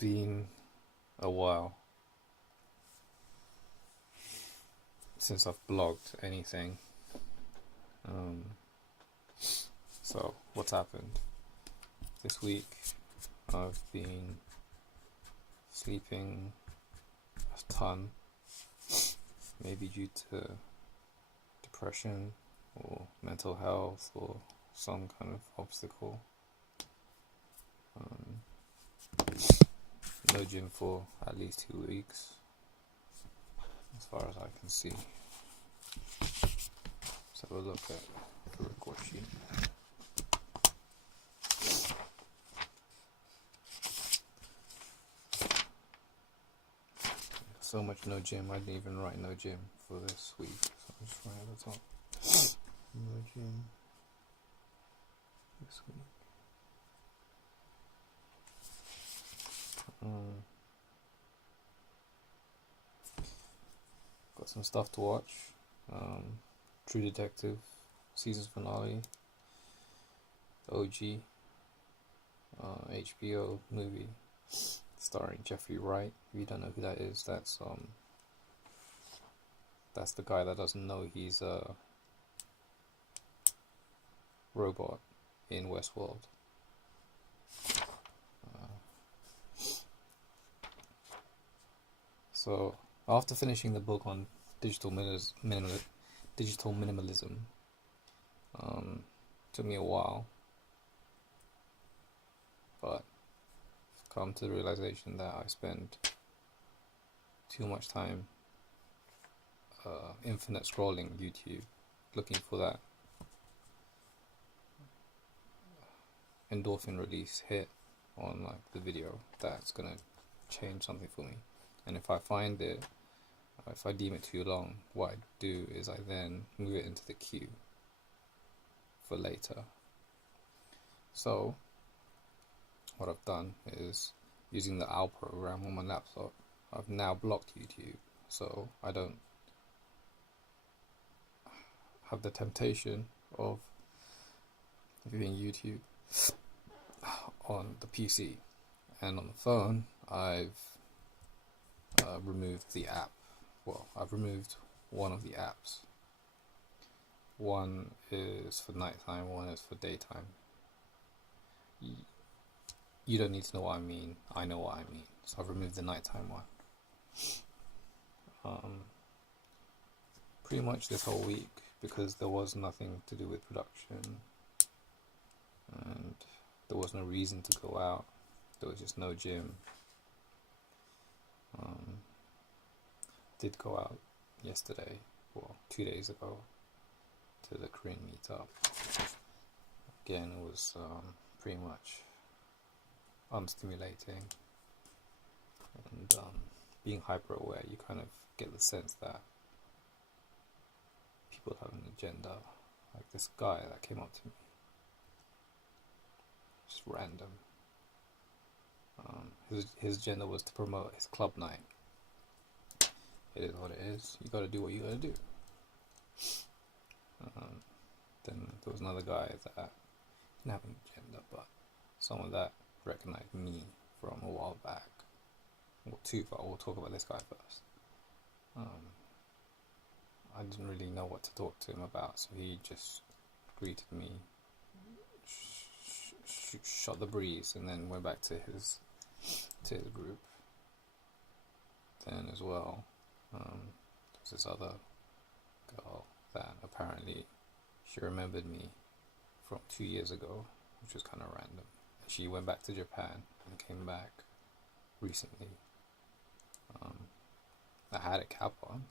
been a while since I've blogged anything. Um, so, what's happened? This week I've been sleeping a ton, maybe due to depression or mental health or some kind of obstacle. No gym for at least 2 weeks, as far as I can see. Let's have a look at the record sheet. So much no gym, I didn't even write no gym for this week, so I'm just writing at the top. No gym this week. Got some stuff to watch. True Detective season finale, OG, HBO movie starring Jeffrey Wright. If you don't know who that is, that's the guy that doesn't know he's a robot in Westworld. So after finishing the book on digital minimalism, took me a while, but I've come to the realization that I spend too much time infinite scrolling YouTube, looking for that endorphin release hit on like the video that's gonna change something for me. And if I find it, if I deem it too long, what I do is I then move it into the queue for later. So what I've done is, using the OWL program on my laptop, I've now blocked YouTube, so I don't have the temptation of viewing YouTube on the PC. And on the phone, I've removed the app. Well, I've removed one of the apps. One is for nighttime, one is for daytime. You don't need to know what I mean. I know what I mean. So I've removed the nighttime one. Pretty much this whole week, because there was nothing to do with production and there was no reason to go out. There was just no gym. Did go out yesterday, well, 2 days ago, to the Korean meetup. Again, it was pretty much unstimulating, and being hyper aware, you kind of get the sense that people have an agenda. Like this guy that came up to me, just random. His agenda was to promote his club night. It is what it is. You gotta do what you gotta do. Then there was another guy that didn't have an agenda, but someone that recognized me from a while back. Well, two, but we'll talk about this guy first. I didn't really know what to talk to him about, so he just greeted me, shot the breeze, and then went back to his group. Then as well, there's this other girl that apparently she remembered me from 2 years ago, which was kind of random. She went back to Japan and came back recently. I had a cap on,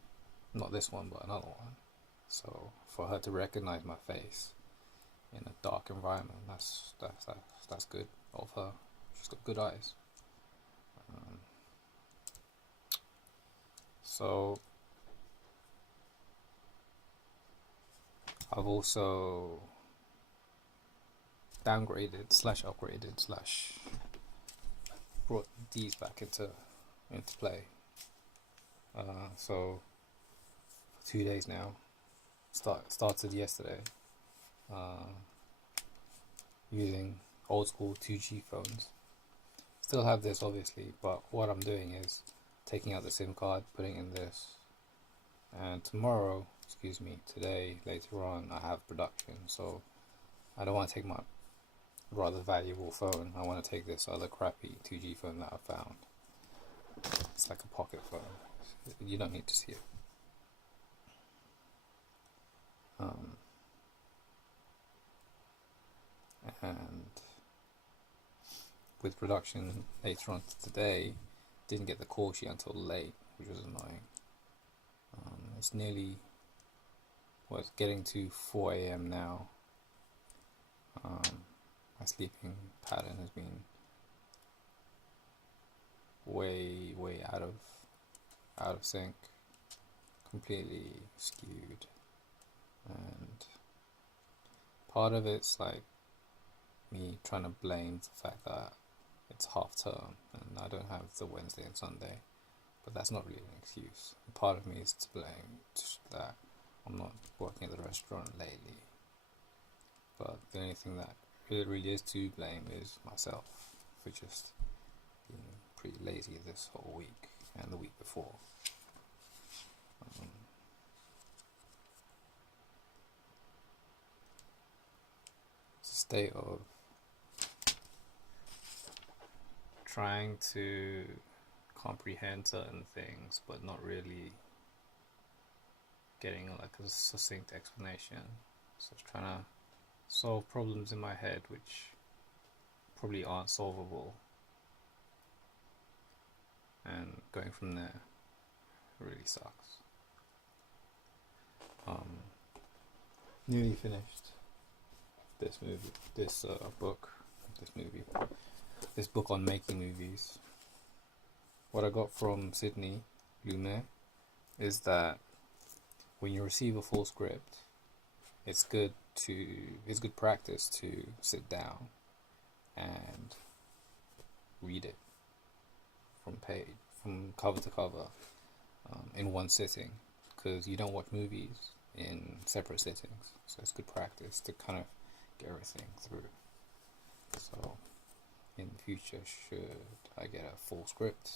not this one, but another one. So for her to recognize my face in a dark environment, that's good of her. She's got good eyes. So I've also downgraded / upgraded / brought these back into play. So for 2 days now, started yesterday, using old school 2G phones. still have this obviously, but what I'm doing is taking out the SIM card, putting in this, and tomorrow, excuse me, today, later on, I have production, so I don't want to take my rather valuable phone. I want to take this other crappy 2G phone that I found. It's like a pocket phone. You don't need to see it. And with production later on today, didn't get the call sheet until late, which was annoying. It's nearly, well, it's getting to 4 a.m. now. My sleeping pattern has been way out of sync, completely skewed, and part of it's like me trying to blame the fact that it's half term and I don't have the Wednesday and Sunday, but that's not really an excuse. Part of me is to blame that I'm not working at the restaurant lately, but the only thing that really is to blame is myself for just being pretty lazy this whole week and the week before. It's a state of trying to comprehend certain things but not really getting like a succinct explanation. So it's trying to solve problems in my head which probably aren't solvable, and going from there really sucks. Nearly finished this book on making movies. What I got from Sidney Lumet is that when you receive a full script, it's good practice to sit down and read it from cover to cover, in one sitting, because you don't watch movies in separate sittings, so it's good practice to kind of get everything through. So in the future, should I get a full script,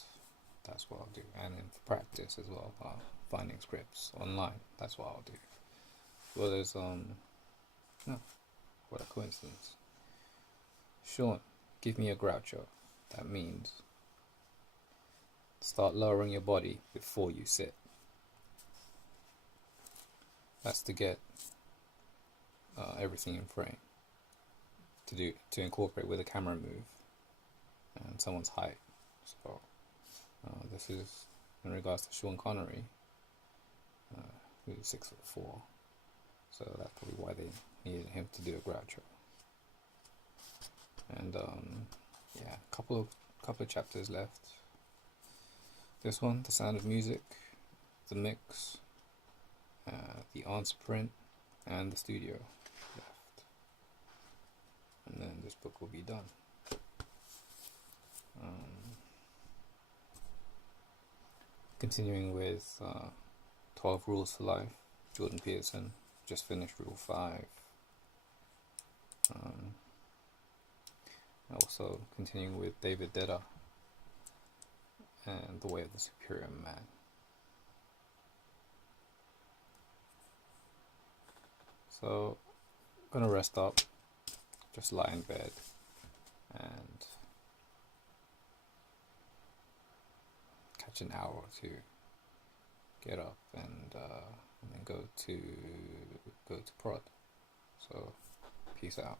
that's what I'll do. And in practice as well, finding scripts online, that's what I'll do. Well, there's what a coincidence. Sean, give me a Groucho. That means start lowering your body before you sit. That's to get everything in frame, to incorporate with a camera move and someone's height. So this is in regards to Sean Connery, who's 6'4", so that's probably why they needed him to do a Groucho. And yeah, couple of chapters left. This one, The Sound of Music, The Mix, the answer print, and the studio left, and then this book will be done. Continuing with 12 Rules for Life, Jordan Peterson, just finished Rule 5. Also continuing with David Deda and The Way of the Superior Man. So I'm gonna rest up, just lie in bed and catch an hour or two, get up and then go to prod. So peace out.